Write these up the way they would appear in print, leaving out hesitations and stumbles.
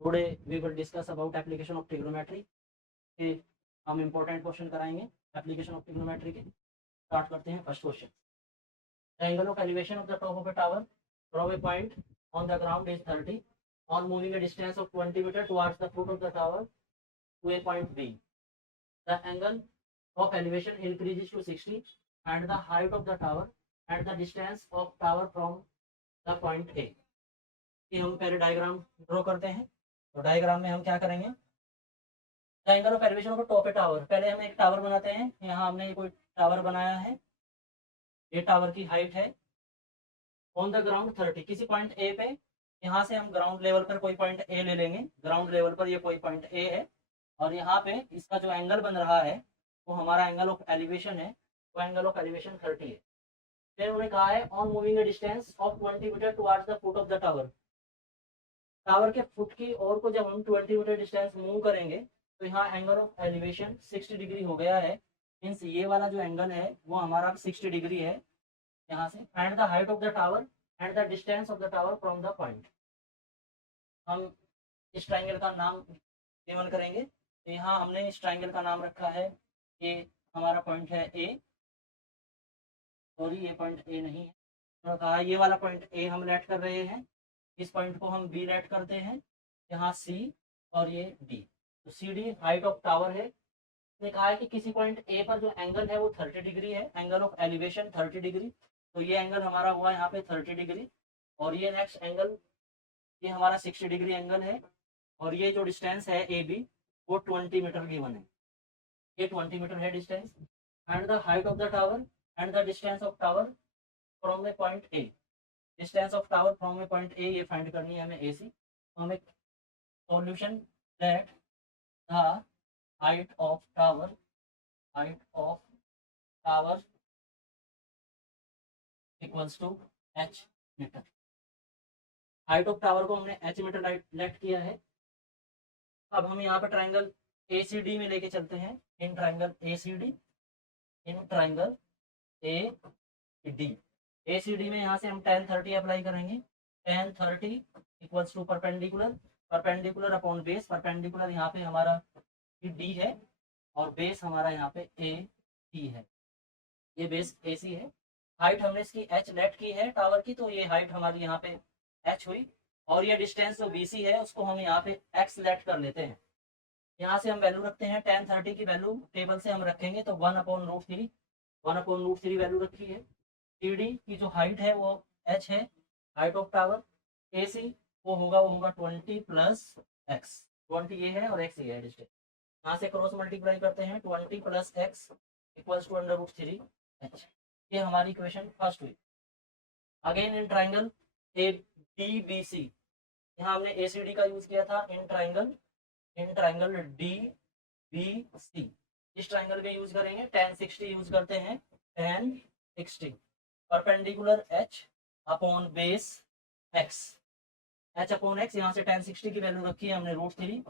Today we will discuss about application of trigonometry. के हम important question कराएंगे application of trigonometry के। Start करते हैं first question. The angle of elevation of the top of a tower from a point on the ground is 30 on moving a distance of 20 meter towards the foot of the tower to a point B. The angle of elevation increases to 60 and the height of the tower and the distance of tower from the point A. कि हम पहले diagram draw करते हैं। तो diagram में हम क्या करेंगे, the angle of elevation of top A tower. पहले हम एक टावर बनाते हैं। यहाँ हमने कोई टावर बनाया है, ये टावर की हाइट है ऑन द ग्राउंड 30, किसी पॉइंट ए पे। यहाँ से हम ग्राउंड लेवल पर कोई पॉइंट ए ले लेंगे, ग्राउंड लेवल पर ये कोई पॉइंट ए है और यहाँ पे इसका जो एंगल बन रहा है वो हमारा एंगल ऑफ एलिवेशन है, वो एंगल ऑफ एलिवेशन 30 है। फिर उन्होंने कहा है on moving a distance of 20 metre towards the foot of the tower. Tower के फुट की ओर को जब हम 20 मीटर डिस्टेंस मूव करेंगे तो यहाँ एंगल ऑफ एलिवेशन 60 डिग्री हो गया है। मीन्स ये वाला जो एंगल है वो हमारा 60 डिग्री है यहाँ से। And the height of the tower and the distance of the tower from the point. हम इस ट्राइंगल का नाम गिवन करेंगे। तो यहाँ हमने इस ट्राइंगल का नाम रखा है, ये हमारा पॉइंट है ए, सॉरी ये पॉइंट ए नहीं है, तो कहा ये वाला पॉइंट ए हम लेट कर रहे हैं, इस पॉइंट को हम बी लेट करते हैं, यहाँ सी और ये डी। तो C D height of tower है। इसने कहा है कि किसी पॉइंट ए पर जो एंगल है वो 30 डिग्री है, एंगल ऑफ एलिवेशन 30 डिग्री। तो ये एंगल हमारा हुआ यहाँ पे 30 डिग्री और ये नेक्स्ट एंगल ये हमारा 60 डिग्री एंगल है और ये जो डिस्टेंस है ए बी वो 20 मीटर गिवन है, ये 20 मीटर है distance. And the height of the tower and the distance of tower from the point A. Distance of tower from a point A ये फाइंड करनी है हमें ए सी। हम एक solution that the height of tower equals to H metre. Height of tower को हमने H metre late किया है। अब हम यहाँ पर ट्राइंगल ए सी डी में लेके चलते हैं। In triangle A C D, in triangle A D, A C D में यहाँ से हम tan 30 अप्लाई करेंगे। tan 30 equals to perpendicular, perpendicular upon base. Perpendicular यहाँ पे हमारा डी है और बेस हमारा यहाँ पे ए टी है, ये बेस ए सी है। हाइट हमने इसकी एच लेट की है टावर की, तो ये हाइट हमारी यहाँ पे एच हुई और ये डिस्टेंस जो बी सी है उसको हम यहाँ पे एक्स लेट कर लेते हैं। यहाँ से हम वैल्यू रखते हैं, tan 30 की वैल्यू टेबल से हम रखेंगे तो 1/√3, 1/√3 वैल्यू रखी है। टी डी की जो हाइट है वो एच है, हाइट ऑफ टावर। ए सी वो होगा 20 प्लस एक्स, 20 ये है और एक्स ये है डिस्टेंस। यहाँ से क्रॉस मल्टीप्लाई करते हैं, 20 plus X equals to √3 H. ये हमारी इक्वेशन फर्स्ट हुई। Again in triangle A D B C, यहाँ हमने ए सी डी का यूज किया था। In triangle D B C, इस ट्राइंगल में यूज करेंगे tan 60 यूज करते हैं, tan 60 perpendicular H upon base x, H upon X. यहाँ से tan 60 की वैल्यू रखी है हमने √3,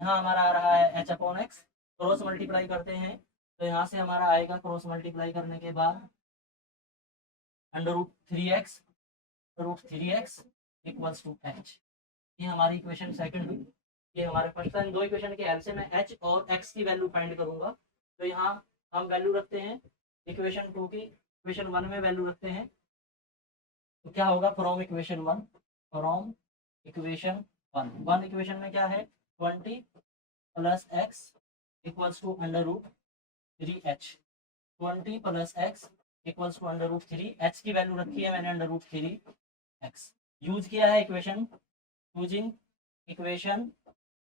यहाँ हमारा आ रहा है H upon x. Cross multiply करते हैं तो यहाँ से हमारा आएगा क्रॉस मल्टीप्लाई करने के बाद √3x इक्वल्स टू एच। ये हमारी इक्वेशन सेकंड हुई। ये हमारे फर्स्ट टाइम दो इक्वेशन के हेल्प से मैं एच और एक्स की वैल्यू फाइंड करूंगा। तो यहाँ हम वैल्यू रखते हैं इक्वेशन 2 की, इक्वेशन 1 में वैल्यू रखते हैं तो क्या होगा, from equation 1, from equation 1 equation में क्या है 20 plus X equals to √3h, 20 plus X equals to √3h की वैल्यू रखी है मैंने √3x। यूज किया है इक्वेशन, यूजिंग इक्वेशन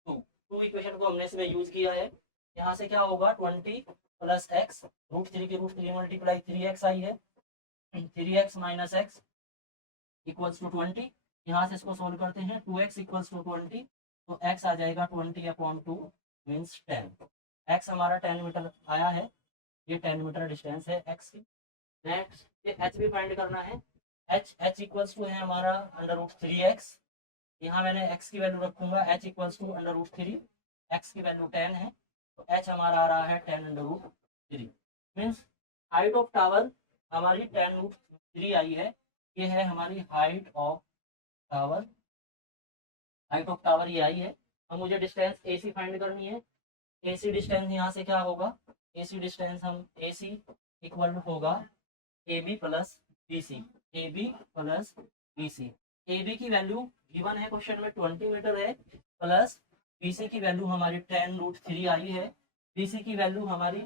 2 इक्वेशन को हमने इसमें यूज किया है। यहाँ से क्या होगा 20 प्लस एक्स, √3 की √3 मल्टीप्लाई 3x आई है, 3x minus x equals to 20। यहाँ से इसको सोल्व करते हैं, 2x इक्वल्स टू 20, तो x आ जाएगा 20/2 मीन्स 10। x हमारा 10 मीटर आया है, ये 10 मीटर डिस्टेंस है x की। नेक्स्ट ये h भी फाइंड करना है। h इक्वल्स टू है हमारा √3x, यहाँ मैंने x की वैल्यू रखूंगा, h इक्वल्स टू √3, x की वैल्यू 10 है तो h हमारा आ रहा है 10√3। मीन्स हाइट ऑफ टावर हमारी 10√3 आई है। ये है हमारी height of tower, height of tower ये आई है। अब मुझे डिस्टेंस AC फाइंड करनी है। AC डिस्टेंस यहाँ से क्या होगा, AC डिस्टेंस हम AC इक्वल होगा AB plus BC, AB plus BC। AB की वैल्यू गिवन है क्वेश्चन में 20 मीटर है, प्लस BC की वैल्यू हमारी 10√3 आई है, BC की वैल्यू हमारी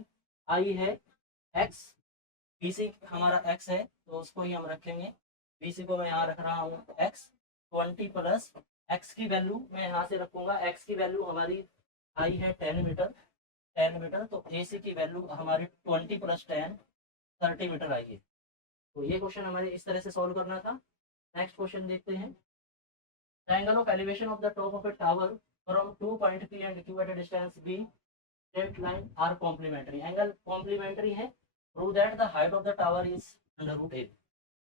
आई है x, BC हमारा x है तो उसको ही हम रखेंगे, BC को मैं यहाँ रख रहा हूँ x, 20 प्लस x की वैल्यू मैं यहाँ से रखूंगा, x की वैल्यू हमारी आई है 10 मीटर, 10 मीटर, तो AC की वैल्यू हमारी 20 प्लस 10 30 मीटर आई है। तो ये क्वेश्चन हमारे इस तरह से सॉल्व करना था। नेक्स्ट क्वेश्चन देखते हैं। Triangle of elevation of the top of a tower from 2 point P and Q at a distance B, straight line are complementary, angle complementary है, prove that the height of the tower is √A।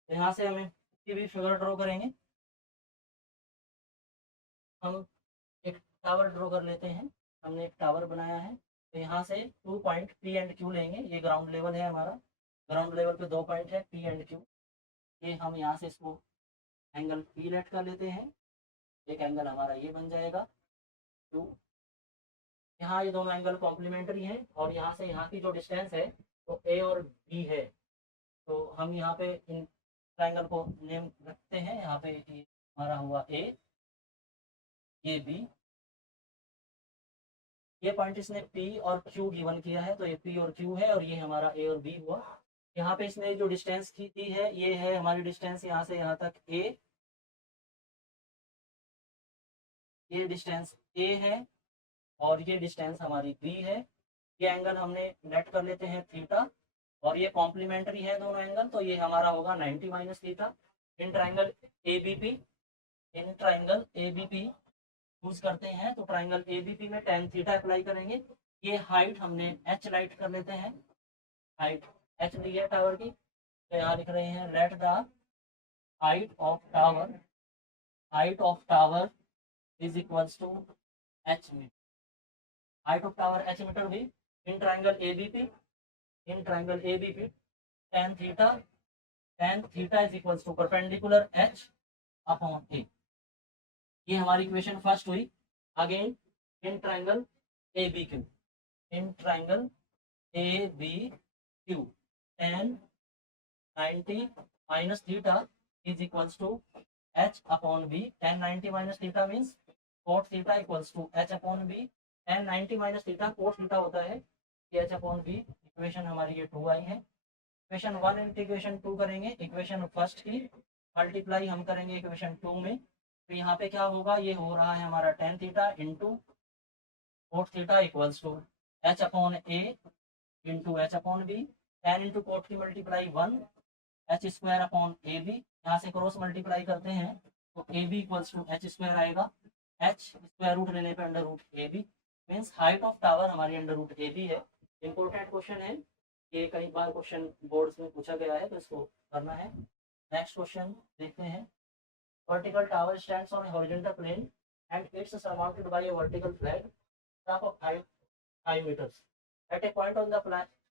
तो यहाँ से हमें की भी figure draw करेंगे। हम एक टावर ड्रॉ कर लेते हैं, हमने एक टावर बनाया है, तो यहाँ से 2 पॉइंट P एंड Q लेंगे, ये ग्राउंड लेवल है हमारा, ग्राउंड लेवल पे 2 पॉइंट है P एंड Q, ये हम यहाँ से इसको एंगल P लेट कर लेते हैं, एक एंगल हमारा ये बन जाएगा 2। यहाँ ये दोनों एंगल कॉम्प्लीमेंट्री हैं और यहाँ से यहाँ की जो डिस्टेंस है तो A और B है, तो हम यहाँ पे इन ट्रायंगल को नेम रखते हैं, यहाँ पे ये हमारा हुआ A, ये B, ये पॉइंट इसने P और Q गिवन किया है, तो ये P और Q है और ये हमारा A और B हुआ। यहाँ पे इसने जो डिस्टेंस दी है ये है हमारी डिस्टेंस यहाँ से यहाँ तक A, ये डिस्टेंस A है और ये डिस्टेंस हमारी B है। ये एंगल हमने नेट कर लेते हैं थीटा, और ये कॉम्प्लीमेंट्री है दोनों एंगल, तो ये हमारा होगा 90 माइनस थीटा। इन ट्राइंगल ABP यूज करते हैं, तो ट्राइंगल ABP में tan थीटा अप्लाई करेंगे। ये हाइट हमने h राइट कर लेते हैं, हाइट h ली है टावर की, तो यहाँ लिख रहे हैं let the height of tower is equals to h metre, height of tower h metre हुई। In triangle ABP tan theta is equals to perpendicular h upon a, ये हमारी इक्वेशन फर्स्ट हुई। Again in triangle ABQ tan 90 minus theta is equals to h upon b, tan 90 minus theta means cot theta equals to h upon b, tan 90 minus theta cot theta होता है कि h upon b। Equation हमारी ये 2 आई है। Equation 1 into equation 2 करेंगे, equation first की multiply हम करेंगे इक्वेशन 2 में, तो यहाँ पे क्या होगा, ये हो रहा है हमारा tan theta into cot theta equals to h upon a into h upon b, tan into cot की multiply 1, h square upon a b, यहाँ से क्रॉस मल्टीप्लाई करते हैं तो a b equals to h square आएगा, h square root लेने पे under root a b, means height of tower हमारी अंडर रूट ए बी है। इंपॉर्टेंट क्वेश्चन है, ये कई बार क्वेश्चन बोर्ड्स में पूछा गया है, तो इसको करना है। नेक्स्ट क्वेश्चन देखते हैं। Vertical tower stands on a horizontal plane and it's surmounted by a vertical flag top of 5 meters. At a point on the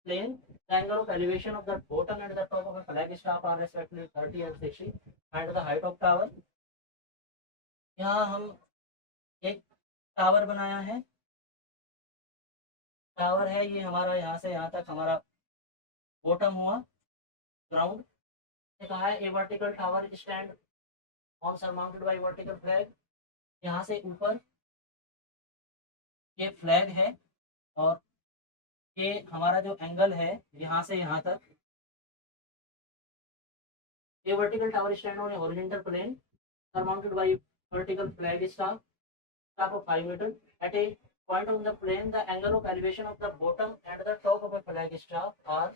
plane, the angle of elevation of the bottom and the top of a flag staff are respectively 30 and 60, and the height of tower. यहाँ हम एक tower बनाया है, tower है ये हमारा, यहाँ से यहाँ तक हमारा बॉटम हुआ ग्राउंड, कहा है a vertical tower stand on surmounted by vertical flag, यहाँ से ऊपर ये फ्लैग है और ये हमारा जो एंगल है यहाँ से यहाँ तक, ये vertical tower stand on a horizontal plane surmounted by vertical flag staff of 5 meters. At a point on the plane, the angle of elevation of the bottom and the top of a flag staff are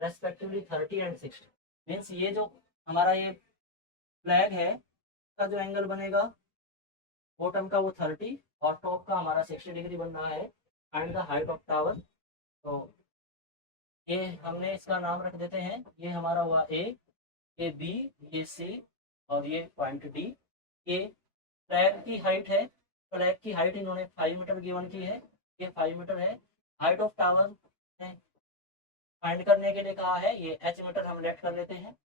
respectively 30 and 60. Means ये जो हमारा ये flag है का जो angle बनेगा bottom का वो 30 और टॉप का हमारा 60 डिग्री बन रहा है, and the height of tower, तो ये हमने इसका नाम रख देते हैं, ये हमारा हुआ ए, ये बी, ये सी और ये पॉइंट डी। ये फ्लैग की हाइट है, फ्लैग की हाइट इन्होंने 5 मीटर गिवन की है, ये 5 मीटर है। हाइट ऑफ टावर फाइंड करने के लिए कहा है, ये h मीटर हम लेट कर लेते हैं,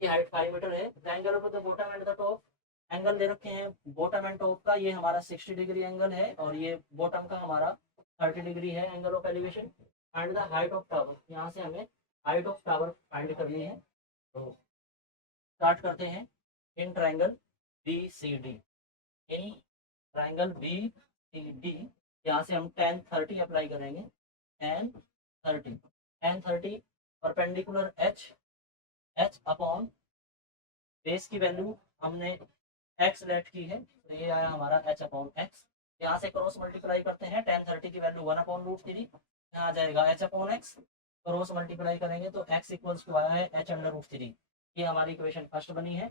ये हाइट 5 मीटर है। The angle of the bottom and the top angle दे रखे हैं बॉटम एंड टॉप का, ये हमारा 60 डिग्री एंगल है और ये बॉटम का हमारा 30 डिग्री है angle of elevation. And the height of tower, यहाँ से हमें हाइट ऑफ टावर फाइंड करनी है। तो स्टार्ट करते हैं। In triangle B C D, in triangle B C D, यहाँ से हम tan 30 अप्लाई करेंगे। tan 30 perpendicular h upon base की वैल्यू हमने x लेट की है, तो ये आया हमारा h अपॉन x। यहाँ से क्रॉस मल्टीप्लाई करते हैं, tan 30 की वैल्यू 1 अपॉन रूट 3, यहाँ आ जाएगा h upon x। Cross multiply करेंगे तो x इक्वल्स टू आया है h अंडर रूट 3। ये हमारी इक्वेशन फर्स्ट बनी है।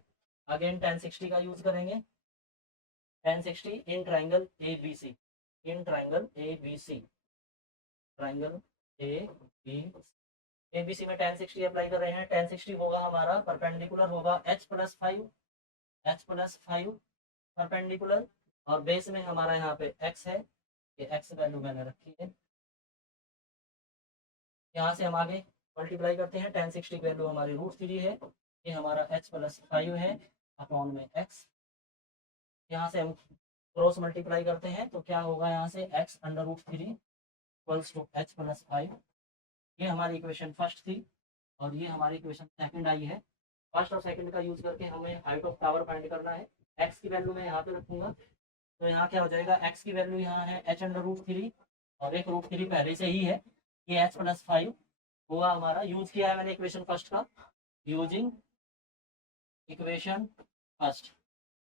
अगेन tan 60 का यूज करेंगे। tan 60 in triangle A B C, in triangle A B C, triangle A B C में tan 60 अप्लाई कर रहे हैं। tan 60 होगा हमारा परपेंडिकुलर होगा h प्लस 5 परपेंडिकुलर, और बेस में हमारा यहाँ पे x है, ये x वैल्यू मैंने रखी है। यहाँ से हम आगे मल्टीप्लाई करते हैं, tan 60 की वैल्यू हमारी रूट 3 है, ये हमारा h प्लस 5 है अपॉन में x। यहाँ से हम क्रॉस मल्टीप्लाई करते हैं तो क्या होगा, यहाँ से x under root 3 equals to h plus 5। ये हमारी इक्वेशन फर्स्ट थी और ये हमारी इक्वेशन सेकंड आई है। फर्स्ट और सेकंड का यूज करके हमें हाइट ऑफ टावर फाइंड करना है। x की वैल्यू मैं यहाँ पे रखूंगा, तो यहाँ क्या हो जाएगा, x की वैल्यू यहाँ है h अंडर रूट 3 और एक रूट 3 पहले से ही है, ये h प्लस 5 हुआ हमारा। यूज किया है मैंने इक्वेशन फर्स्ट का, यूजिंग इक्वेशन फर्स्ट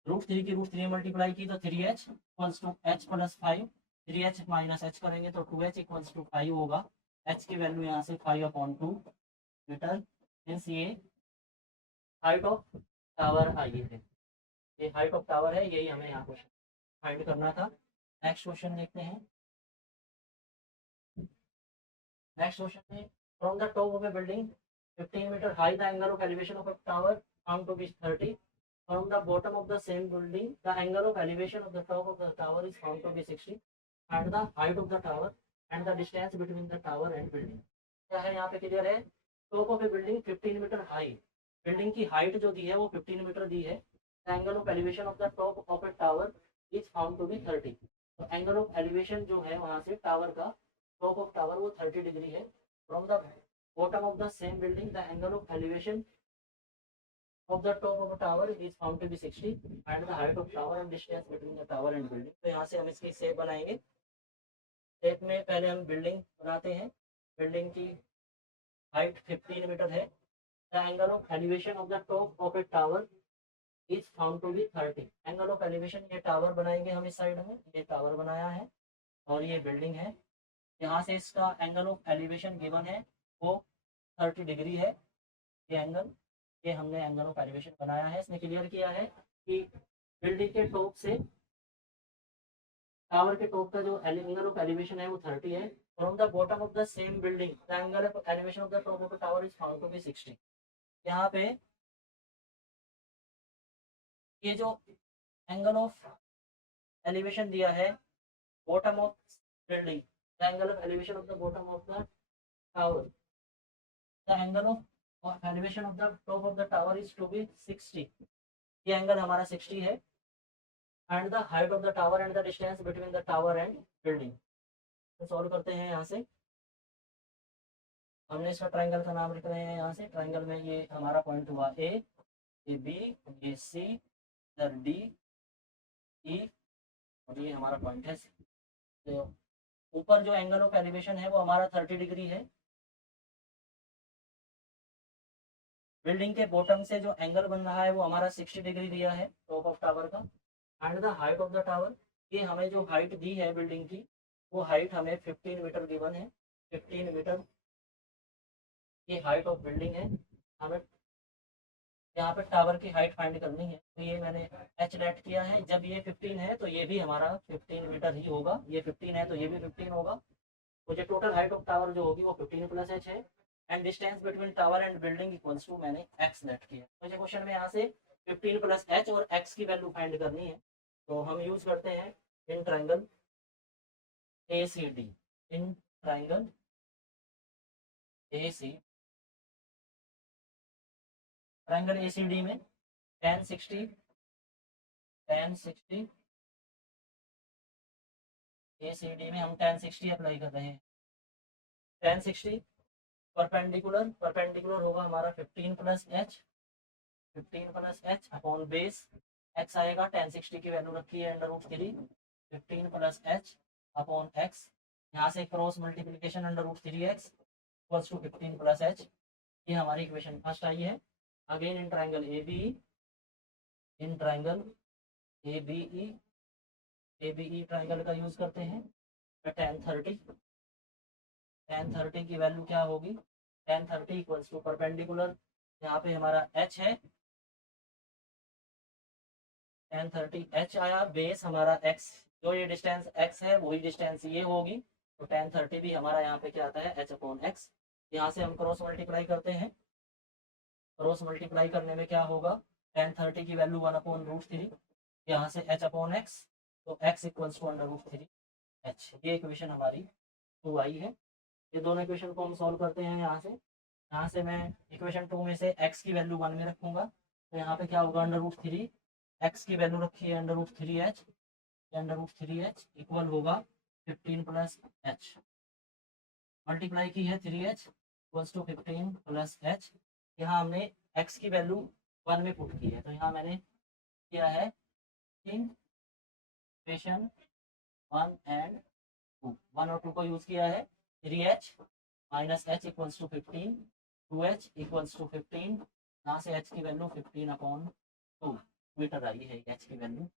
रूट 3 की रूट 3 मल्टीप्लाई की तो 3h equals to h plus 5, 3h minus h करेंगे तो 2h इक्वल्स टू 5 होगा। h की वैल्यू यहाँ से 5 अपॉन 2 मीटर, मीन्स ये हाइट ऑफ टावर आई है, ये हाइट ऑफ टावर है, यही हमें यहाँ क्वेश्चन फाइंड करना था। नेक्स्ट क्वेश्चन देखते हैं। नेक्स्ट क्वेश्चन है, from the top of a building 15 metre high the angle of elevation of a tower found to be 30। From the bottom of the same building, the angle of elevation of the top of the tower is found to be 60, and the height of the tower and the distance between the tower and building. क्या है यहाँ पे clear है, top of a building 15 metre high, building की height जो दी है वो 15 मीटर दी है। Angle of elevation of the top of a tower is found to be 30। तो एंगल ऑफ एलिवेशन जो है वहां से टावर का, टॉप ऑफ टावर वो 30 डिग्री है। From the bottom of the same building the angle of elevation of the top of a tower is found to be 60 and the height of tower and distance between the tower and building। तो यहाँ से हम इसकी shape बनाएंगे। Shape में पहले हम building बनाते हैं। बिल्डिंग की हाइट 15 मीटर है। The angle of elevation of the top of a tower is found to be 30। Angle of elevation, ये टावर बनाएंगे हम इस साइड में, ये टावर बनाया है और ये बिल्डिंग है। यहाँ से इसका एंगल ऑफ एलिवेशन गिवन है वो 30 डिग्री है। ये एंगल, ये हमने एंगल ऑफ एलिवेशन बनाया है। इसने क्लियर किया है कि बिल्डिंग के टॉप से टावर के टॉप का जो एंगल ऑफ एलिवेशन है वो 30 है। From the bottom of the same building the angle of elevation of the top of the tower is found to be 60। यहाँ पे ये जो एंगल ऑफ एलिवेशन दिया है bottom of building, the angle of elevation of the bottom of the tower, the angle of elevation of the top of the tower is to be 60। ये angle हमारा 60 है। And the height of the tower and the distance between the tower and building. तो solve करते हैं। यहाँ से हमने इसका ट्राइंगल का नाम लिख रहे हैं। यहाँ से ट्राइंगल में ये हमारा पॉइंट हुआ ए, ये बी, ये सी, इधर डी, ई और ये हमारा पॉइंट है सी। तो ऊपर जो एंगल ऑफ एलिवेशन है वो हमारा 30 डिग्री है। बिल्डिंग के बॉटम से जो एंगल बन रहा है वो हमारा 60 डिग्री दिया है टॉप ऑफ टावर का। And the height of the tower, ये हमें जो हाइट दी है बिल्डिंग की वो हाइट हमें 15 मीटर गिवन है। 15 मीटर ये हाइट ऑफ बिल्डिंग है। हमें यहाँ पे टावर की हाइट फाइंड करनी है, तो ये मैंने एच लेट किया है। जब ये 15 है तो ये भी हमारा 15 मीटर ही होगा, ये 15 है तो ये भी 15 होगा। तो जो टोटल हाइट ऑफ टावर जो होगी वो 15 प्लस एच है। And distance between tower and building equals to, मैंने एक्स लेट किया। मुझे क्वेश्चन में यहाँ से 15 प्लस एच और एक्स की वैल्यू फाइंड करनी है, तो हम यूज करते हैं in triangle A C D, in triangle A C, triangle A C D में tan 60 1060 ACD में हम 1060 अप्लाई कर रहे हैं। 1060 परपेंडिकुलर होगा हमारा 15 plus H upon base x आएगा। 1060 की वैल्यू रखी है √3, 15 प्लस एच अपॉन एक्स, यहाँ से cross multiplication √3x equals to 15 plus H. ये हमारी इक्वेशन फर्स्ट आई है। Again in triangle ABE triangle का यूज करते हैं। 1030 की वैल्यू क्या होगी? 1030 इक्वल्स टू परपेंडिकुलर, यहाँ पे हमारा h है, 1030 h आया, बेस हमारा x, जो ये डिस्टेंस x है वही डिस्टेंस ये होगी, तो 1030 भी हमारा यहाँ पे क्या आता है h अपॉन एक्स। यहाँ से हम क्रॉस मल्टीप्लाई करते हैं, क्रॉस मल्टीप्लाई करने में क्या होगा? 1030 की वैल्यू 1/√3, यहाँ से h अपॉन एक्स, तो x इक्वल्स टू √3h। ये इक्वेशन हमारी 2 आई है। ये दोनों इक्वेशन को हम सॉल्व करते हैं। यहाँ से मैं इक्वेशन 2 में से x की वैल्यू 1 में रखूंगा, तो यहाँ पे क्या होगा? √3, x की वैल्यू रखी है √3h, √3h इक्वल होगा 15 प्लस एच, मल्टीप्लाई की है 3h equals to 15 plus H. यहाँ हमने x की वैल्यू 1 में पुट की है, तो यहाँ मैंने किया है इक्वेशन 1 एंड 2, 1 और 2 को यूज किया है। 3h minus h equals to 15, 2h equals to 15, यहाँ से h की वैल्यू 15/2 मीटर आई है h की वैल्यू।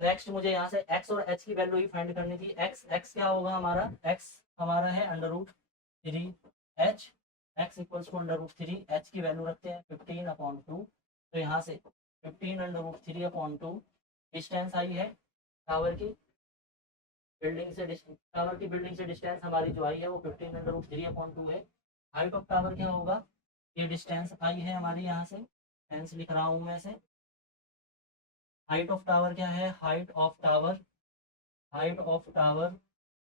नेक्स्ट मुझे यहाँ से x और h की वैल्यू ही फाइंड करनी थी। x क्या होगा हमारा? x हमारा है √3h, x equals to √3, h की वैल्यू रखते हैं 15/2, तो यहाँ से 15/3/2 डिस्टेंस आई है टावर की बिल्डिंग से डिस्टेंस हमारी जो आई है वो 15/3/2 है। हाइट ऑफ टावर क्या होगा? ये डिस्टेंस आई है हमारी, यहाँ से हेंस लिख रहा हूँ मैं इसे। हाइट ऑफ टावर क्या है? Height of tower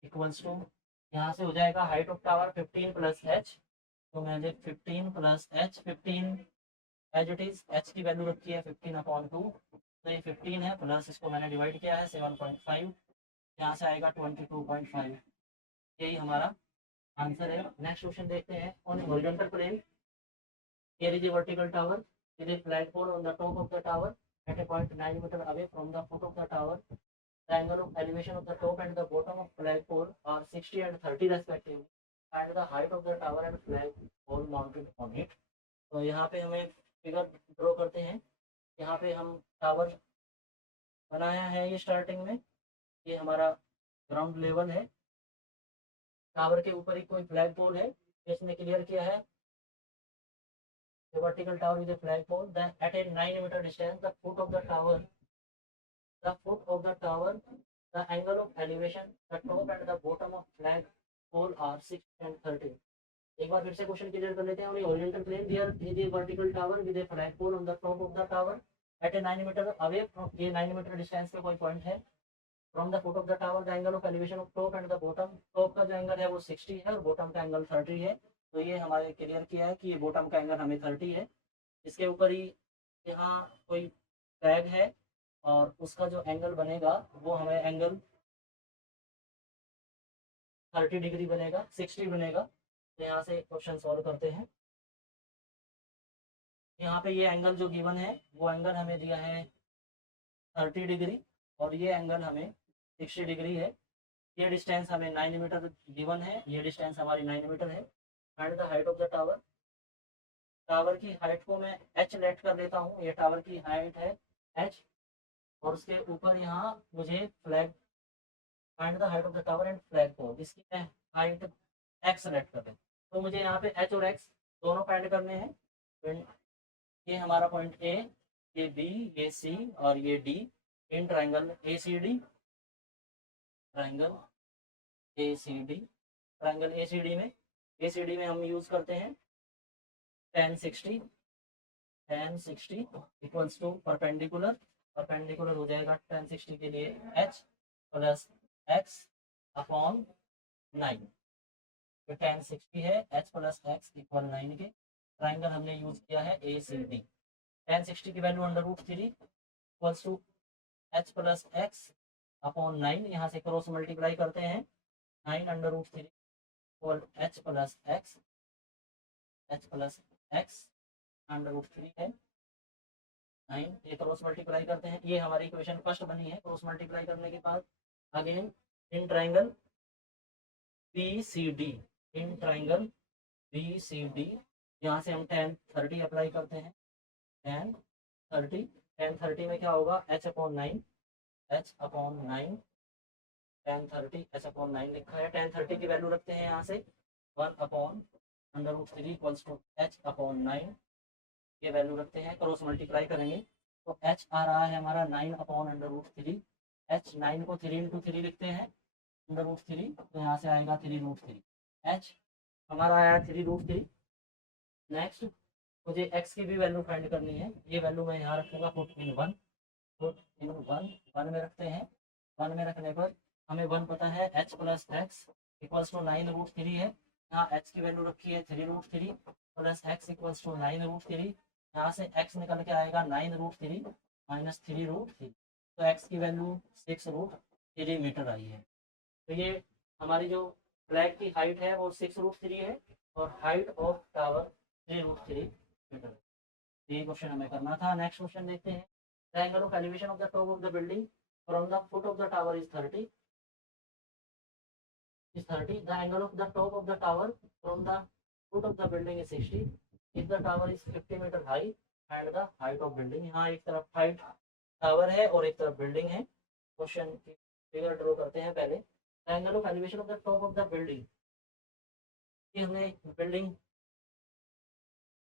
equals to, यहाँ से हो जाएगा height of tower 15 plus H, तो मैंने 15 plus H, 15 as it is, H की वैल्यू रखी है 15/2, तो ये 15 है, प्लस इसको मैंने डिवाइड किया है 7.5, यहाँ से आएगा 22.5। यही हमारा आंसर है। नेक्स्ट क्वेश्चन देखते हैं। On horizontal plane here is a vertical tower with a flagpole on the top of the tower at a point 9 meter away from the foot of the tower. The angle of elevation of the top and the bottom of flagpole are 60 and 30 respectively, and the height of the tower and flagpole mounted on it. तो यहाँ पे हमें figure draw करते हैं। यहाँ पे हम tower बनाया है, ये स्टार्टिंग में ये हमारा ग्राउंड लेवल है, टावर के ऊपर ही कोई फ्लैग पोल है, इसने क्लियर किया है the vertical tower with a flagpole. Then at a 9 meter distance, the foot of the tower, the angle of elevation, the top and the bottom of flagpole are 6 and 30. एक बार फिर से question clear कर लेते हैं। On a horizontal plane, there is a vertical tower with a flagpole on the top of the tower at a 9 meter away from, ये 9 meter distance पे कोई point है। From the foot of the tower, the angle of elevation of top and the bottom, top का जो angle है वो 60 है और बॉटम का एंगल 30 है। तो ये हमारे क्लियर किया है कि ये बॉटम का एंगल हमें 30 है। इसके ऊपर ही यहाँ कोई फ्लैग है और उसका जो एंगल बनेगा वो हमें एंगल 30 डिग्री बनेगा, 60 बनेगा। तो यहाँ से क्वेश्चन सॉल्व करते हैं। यहाँ पे ये एंगल जो गिवन है वो एंगल हमें दिया है 30 डिग्री और ये एंगल हमें 60 डिग्री है। ये डिस्टेंस हमें 9 मीटर गिवन है, ये डिस्टेंस हमारी 9 मीटर है। Find the height of the tower, tower की हाइट को मैं h लेट कर लेता हूँ, ये टावर की हाइट है h और उसके ऊपर यहाँ मुझे flag, find the height of the tower and flag pole, इसकी मैं हाइट x लेट कर दें। तो मुझे यहाँ पे h और x दोनों फाइंड करने हैं। ये हमारा पॉइंट A, ये B, ये C और ये D in triangle ACD, triangle ACD में हम यूज करते हैं 1060 इक्वल्स टू परपेंडिकुलर हो जाएगा 1060 के लिए h प्लस x अपॉन 9, तो 1060 है, h प्लस x इक्वल 9 के। ट्राइंगल हमने यूज किया है ACD। 1060 की value √3, equals to H plus X upon 9, यहाँ से क्रॉस मल्टीप्लाई करते हैं 9 under root 3 equal H plus X under root 3 है 9, ये क्रॉस मल्टीप्लाई करते हैं, ये हमारी इक्वेशन फर्स्ट बनी है। क्रॉस मल्टीप्लाई करने के बाद again in triangle BCD, in triangle BCD, यहाँ से हम tan 30 अप्लाई करते हैं, tan 30 में क्या होगा h upon 9 tan 30 h upon 9 लिखा है। tan 30 की वैल्यू रखते हैं यहाँ से 1 upon under root 3 equals to h upon 9, ये वैल्यू रखते हैं, क्रॉस मल्टीप्लाई करेंगे तो h आ रहा है हमारा 9 अपॉन अंडर रूट 3, h 9 को 3 इंटू 3 लिखते हैं अंडर रूट 3, तो यहाँ से आएगा 3 रूट 3, h हमारा आया 3 रूट 3। नेक्स्ट मुझे x की भी वैल्यू फाइंड करनी है, ये वैल्यू मैं यहाँ रखूँगा पुट इन 1 में रखते हैं। 1 में रखने पर हमें 1 पता है, h plus X equals to 9 root 3 है, यहाँ h की वैल्यू रखी है 3 root 3 plus X equals to 9 root 3, यहाँ से x निकल के आएगा 9 रूट 3 माइनस 3 रूट 3, तो x की वैल्यू 6 रूट 3 मीटर आई है। तो ये हमारी जो फ्लैग की हाइट है वो 6 रूट 3 है और height of tower 3 root 3 metre है। ये क्वेश्चन हमें करना था। नेक्स्ट क्वेश्चन देखते हैं। The angle of elevation of the top of the building from the foot of the tower is 30. The angle of the top of the tower from the foot of the building is 60. If the tower is 50 meter high and the height of building, यहाँ एक तरफ height tower है और एक तरफ building है। Question figure draw करते हैं पहले। The angle of elevation of the top of the building, ये हमने बिल्डिंग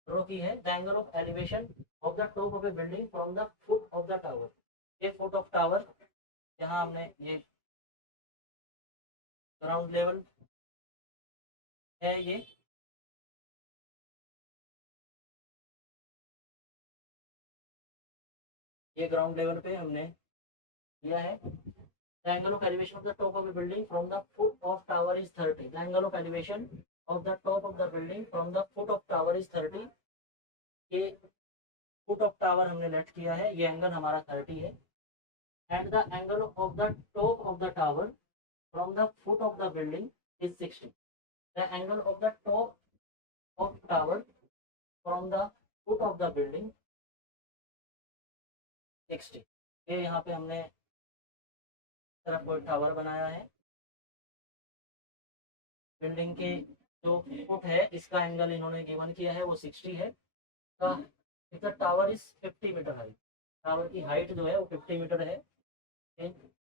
ड्रॉ की है। The angle of elevation of the top of a building from the foot of the tower, ये foot of tower, यहाँ हमने ये ground level है, ये ग्राउंड लेवल पे हमने लिया है। The angle of elevation of the top of a building from the foot of tower is 30. The angle of elevation of the top of the building from the foot of tower is 30. ये foot of tower हमने late किया है, ये angle हमारा 30 है। And the angle of the top of the tower from the foot of the building is 60. The angle of the top of tower from the foot of the building 60. ये यहाँ पे हमने तरफ कोई टावर बनाया है, बिल्डिंग के जो फुट है इसका एंगल इन्होंने गिवन किया है वो 60 है। If the tower is 50 metre high, tower की हाइट जो है वो 50 मीटर है,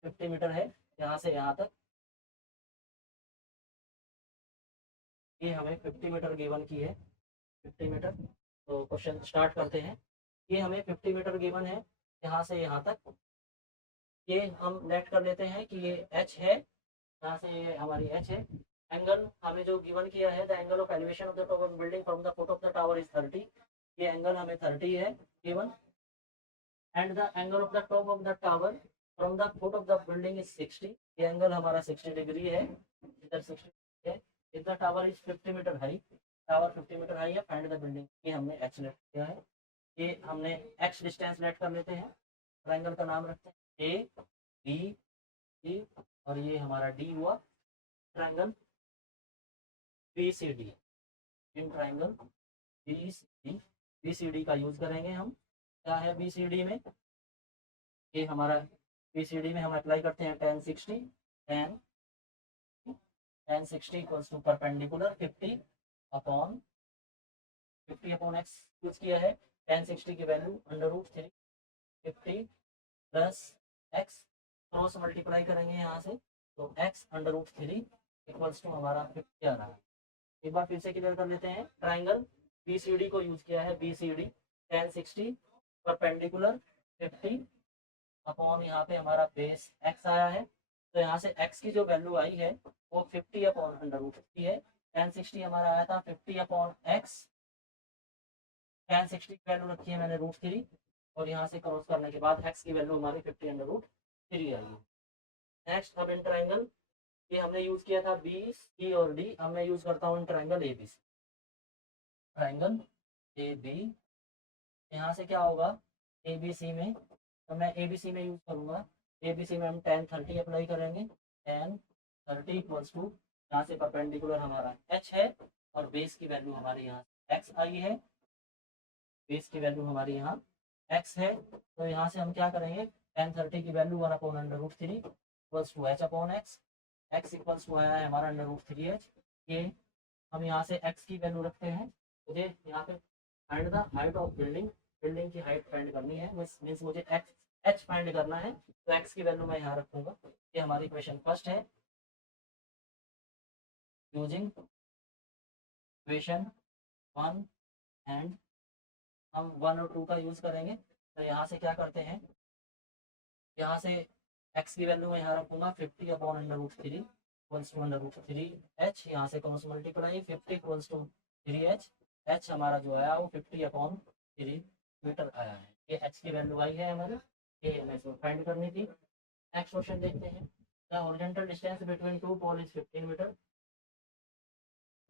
50 मीटर है यहाँ से यहाँ तक, ये हमें 50 मीटर गिवन की है, 50 मीटर। तो क्वेश्चन स्टार्ट करते हैं। ये हमें 50 मीटर गिवन है यहाँ से यहाँ तक, ये हम लेट कर लेते हैं कि ये h है, यहाँ से ये हमारी h है। एंगल हमें जो गिवन किया है, the angle of elevation of the top of building from the foot of the tower is 30, ये एंगल हमें 30 है given. And the angle of the top of the tower from the foot of the building is 60, ये angle हमारा 60 degree है, इधर 60 है। If the tower is 50 metre high, tower 50 metre high है, find the building, ये हमने h late किया है, ये हमने x डिस्टेंस लेट कर लेते हैं, ट्रायंगल का नाम रखते हैं A B C और ये हमारा D हुआ। Triangle BCD, in triangle BCD का यूज करेंगे हम। क्या है BCD में, ये हमारा BCD में हम अप्लाई करते हैं tan 60, tan 60 equals to perpendicular 50 upon x use किया है। tan 60 की value under root 3 50 plus x, cross multiply करेंगे यहाँ से तो x under root 3 equals to हमारा 50 आ रहा है। एक बार फिर से क्लियर कर लेते हैं। ट्राइंगल BCD को यूज किया है, BCD tan 60 परपेंडिकुलर 50 अपॉन यहाँ पे हमारा बेस x आया है, तो यहाँ से x की जो वैल्यू आई है वो 50 अपॉन अंडर रूट 3 है। tan 60 हमारा आया था 50 अपॉन x, tan 60 की वैल्यू रखी है मैंने रूट 3 और यहाँ से क्रॉस करने के बाद x की वैल्यू हमारी 50 अंडर रूट 3 आई है। नेक्स्ट अब इन ट्राइंगल, ये हमने यूज किया था B C और D, अब मैं यूज करता हूँ in triangle ABC। Triangle AB, यहाँ से क्या होगा ABC में तो मैं ABC में यूज़ करूँगा। ABC में हम tan 30 अप्लाई करेंगे। tan 30 इक्वल्स टू, यहाँ से परपेंडिकुलर हमारा h है और बेस की वैल्यू हमारी यहाँ x आई है, बेस की वैल्यू हमारी यहाँ x है। तो यहाँ से हम क्या करेंगे, tan 30 की value 1/√3 equals to h upon x, x equals to आया है हमारा √3h। ये हम यहाँ से x की वैल्यू रखते हैं। मुझे यहाँ पे find the height of building, building की हाइट फाइंड करनी है, मीन्स मुझे h फाइंड करना है। तो x की वैल्यू मैं यहाँ रखूँगा। ये हमारी क्वेश्चन फर्स्ट है। यूजिंग इक्वेशन 1 एंड हम 1 और 2 का यूज़ करेंगे। तो यहाँ से क्या करते हैं, यहाँ से x की वैल्यू मैं यहाँ रखूँगा 50/√3 इक्वल्स टू √3h। यहाँ से cross multiply 50 equals to 3h। h हमारा जो आया वो 50/3 मीटर आया है। ये h की वैल्यू आई है हमारी, ये हमें इसमें फाइंड करनी थी। नेक्स्ट क्वेश्चन देखते हैं। The horizontal distance between two pole is 15 metre.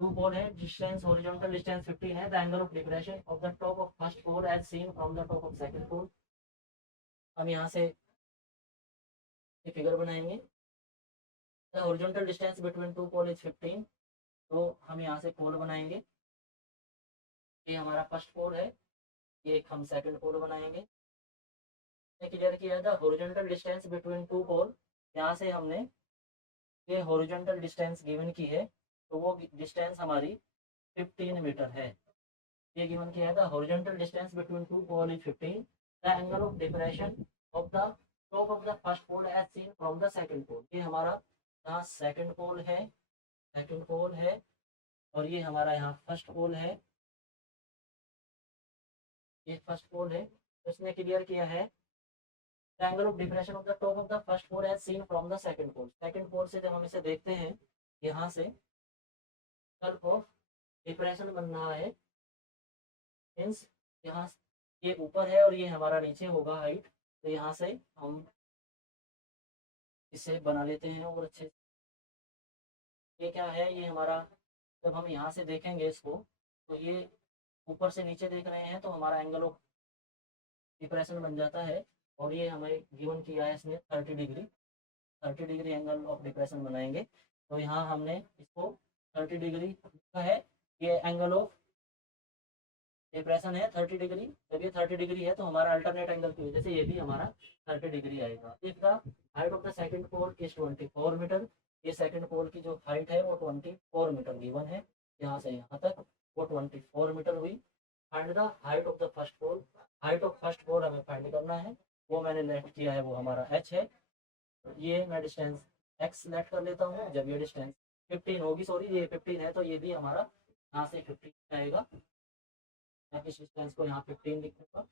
Two pole है, डिस्टेंस हॉरिजॉन्टल डिस्टेंस 15 है। The angle of depression of the top of first pole as seen from the top of second pole. हम यहाँ से ये figure बनाएंगे। The horizontal distance between two pole is 15। तो हम यहाँ से पोल बनाएंगे। ये हमारा फर्स्ट पोल है, ये हम सेकंड पोल बनाएंगे। क्लियर किया था हॉरिजॉन्टल डिस्टेंस बिटवीन टू पोल, यहाँ से हमने ये हॉरिजॉन्टल डिस्टेंस गिवन की है। तो वो डिस्टेंस हमारी 15 मीटर है। ये गिवन किया था horizontal distance between two pole is 15। The angle of depression of the top of the first pole as seen from the second pole. ये हमारा यहाँ सेकंड पोल है, सेकंड पोल है, और ये हमारा यहाँ फर्स्ट पोल है, ये फर्स्ट पोल है। तो इसने क्लियर किया है the angle of depression of the top of the first pole as seen from the second pole. Second pole से जब हम इसे देखते हैं, यहाँ से एंगल ऑफ डिप्रेशन बन रहा है, मीन्स यहाँ ये ऊपर है और ये हमारा नीचे होगा हाइट। तो यहाँ से हम इसे बना लेते हैं और अच्छे से। ये क्या है, ये हमारा, जब हम यहाँ से देखेंगे इसको, तो ये ऊपर से नीचे देख रहे हैं तो हमारा एंगल ऑफ डिप्रेशन बन जाता है। और ये हमें गिवन किया है इसने 30 degree, 30 degree angle of depression बनाएंगे। तो यहाँ हमने इसको 30 डिग्री लिखा है। ये एंगल ऑफ डिप्रेशन है 30 डिग्री। जब ये 30 डिग्री है तो हमारा अल्टरनेट एंगल की वजह से ये भी हमारा 30 डिग्री आएगा। If the height of the second pole is 24 metre, ये सेकंड पोल की जो हाइट है वो 24 मीटर गिवन है। यहाँ से यहाँ तक वो 24 मीटर हुई। Find the height of the first pole, height of first pole हमें फाइंड करना है। वो मैंने लेट किया है, वो हमारा h है। ये मैं डिस्टेंस x लेट कर लेता हूँ। जब ये डिस्टेंस 15 होगी, सॉरी ये 15 है, तो ये भी हमारा यहाँ से 15 आएगा। मैं इस डिस्टेंस को यहाँ 15 लिख दूँगा।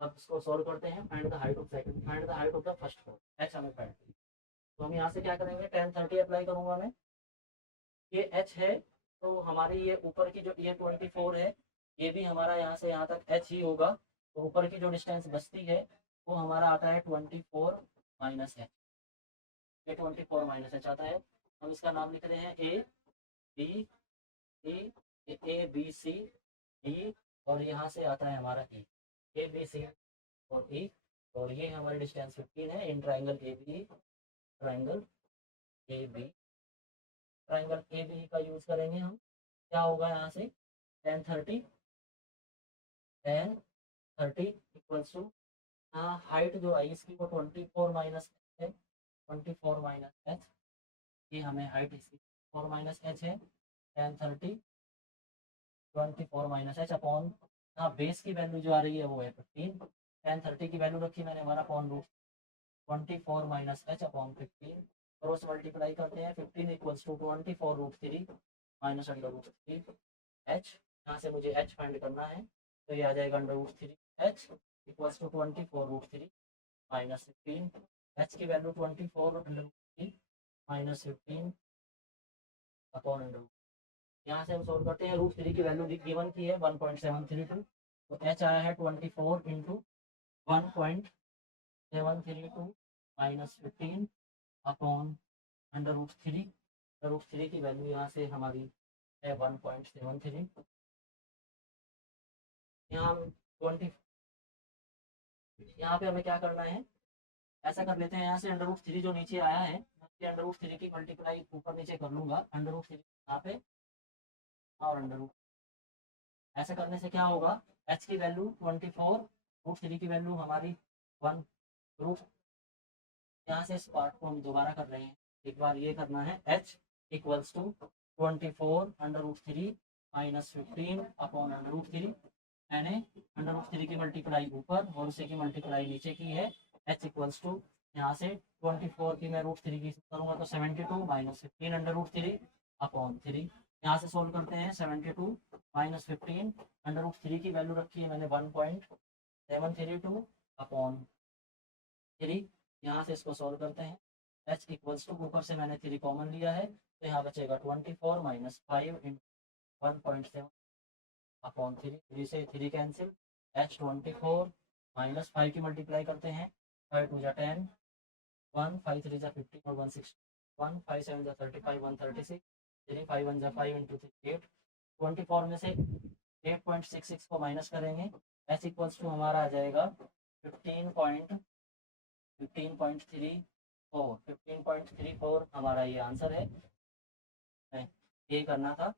अब इसको सॉल्व करते हैं। Find the height of second, find the height of the first pole, h हमें फाइंड करना है। तो हम यहाँ से क्या करेंगे, tan 30 अप्लाई करूँगा मैं। ये h है, तो हमारी ये ऊपर की जो ये 24 है, ये भी हमारा यहाँ से यहाँ तक h ही होगा। तो ऊपर की जो डिस्टेंस बचती है वो हमारा आता है 24 माइनस h। ये 24 माइनस h आता है। हम इसका नाम लिख रहे हैं A B E, A B C D, और यहाँ से आता है हमारा E, A B C और E। और ये हमारी डिस्टेंस 15 है in triangle A B, triangle A B, triangle A B का यूज़ करेंगे हम। क्या होगा यहाँ से, tan 30 इक्वल्स टू, हाँ हाइट जो आई इसकी वो 24 माइनस है, 24 माइनस एच। ये हमें हाइट इसकी 4 माइनस एच है। tan 30 24 माइनस एच अपॉन, हाँ बेस की वैल्यू जो आ रही है वो है 15। tan 30 की वैल्यू रखी मैंने हमारा upon root 24 minus h upon 15। Cross multiply करते हैं। 15 इक्वल्स टू 24√3 माइनस √3 एच। यहाँ से मुझे एच फाइंड करना है, तो ये आ जाएगा √3 h equals to 24√3 minus 15। H की वैल्यू 24√3 माइनस 15 अपॉन √। यहाँ से हम सोल्व करते हैं। √3 की वैल्यू गिवन की है 1.732, तो एच आया है 24 इंटू 1.732 माइनस 15 अपॉन √3। √3 की वैल्यू यहाँ से हमारी है 1.73। यहाँ हम यहाँ पे हमें क्या करना है, ऐसा कर लेते हैं, यहाँ से √3 जो नीचे आया है, √3 की मल्टीप्लाई ऊपर नीचे कर लूंगा, √3 यहाँ पे और √, ऐसा करने से क्या होगा, h की वैल्यू 24, √3 की वैल्यू हमारी 1, रूट, यहाँ से इस पार्ट को हम दोबारा कर रहे हैं, एक बार ये करना है, h equals to 24 √3 minus 15 upon √3, मैंने √3 की मल्टीप्लाई ऊपर और उसी की मल्टीप्लाई नीचे की है, h इक्वल्स टू, यहाँ से 24 की मैं √3 की करूँगा तो 72 माइनस 15 √3 अपॉन 3, यहाँ से सोल्व करते हैं, 72 माइनस 15 √3 की वैल्यू रखी है मैंने 1.732 अपॉन 3, यहाँ से इसको सोल्व करते हैं, h इक्वल्स टू, ऊपर से मैंने 3 कॉमन लिया है तो यहाँ बचेगा 24 माइनस 5 इंटू 1.7 अपॉन 3, 3 से 3 कैंसिल, h 24 माइनस 5 की मल्टीप्लाई करते हैं, 5 2 जा 10, 1 5 3 जा 15 और 1 6, 1 5 7 जा 35, 136, 3 5 1 जा 5 इंटू 3 8, 24 में से 8.66 को माइनस करेंगे, h इक्वल्स टू हमारा आ जाएगा 15.34, 15.34 हमारा ये आंसर है, ये करना था।